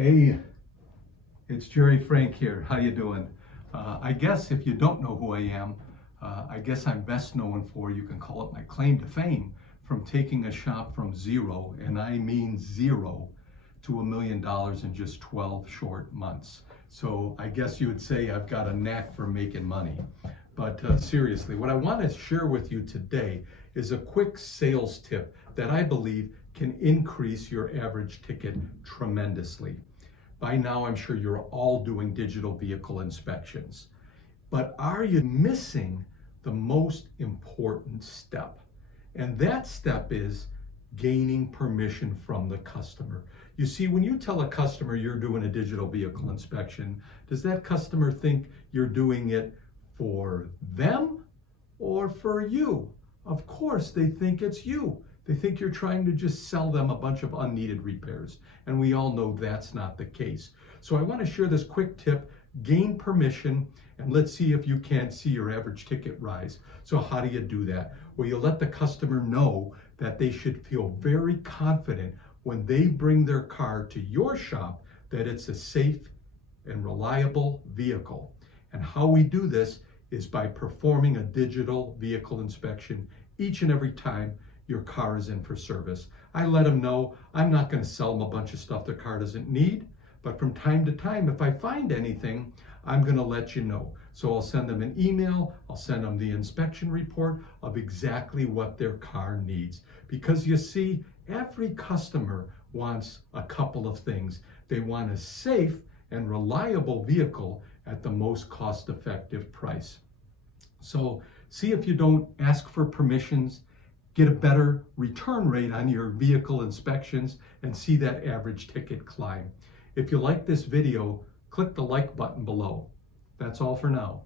Hey, it's Gerry Frank here. How you doing? I guess if you don't know who I am, I guess I'm best known for, you can call it my claim to fame, from taking a shop from zero, and I mean zero, to $1 million in just 12 short months. So I guess you would say I've got a knack for making money. But seriously, what I want to share with you today is a quick sales tip that I believe can increase your average ticket tremendously. By now, I'm sure you're all doing digital vehicle inspections, but are you missing the most important step? And that step is gaining permission from the customer. You see, when you tell a customer you're doing a digital vehicle inspection, does that customer think you're doing it for them or for you? Of course, they think it's you. They think you're trying to just sell them a bunch of unneeded repairs. And we all know that's not the case. So I want to share this quick tip, gain permission, and let's see if you can't see your average ticket rise. So how do you do that? Well, you let the customer know that they should feel very confident when they bring their car to your shop that it's a safe and reliable vehicle. And how we do this is by performing a digital vehicle inspection each and every time your car is in for service. I let them know I'm not going to sell them a bunch of stuff their car doesn't need, but from time to time, if I find anything, I'm going to let you know. So I'll send them an email, I'll send them the inspection report of exactly what their car needs. Because you see, every customer wants a couple of things. They want a safe and reliable vehicle at the most cost-effective price. So see if you don't ask for permissions, get a better return rate on your vehicle inspections, and see that average ticket climb. If you like this video, click the like button below. That's all for now.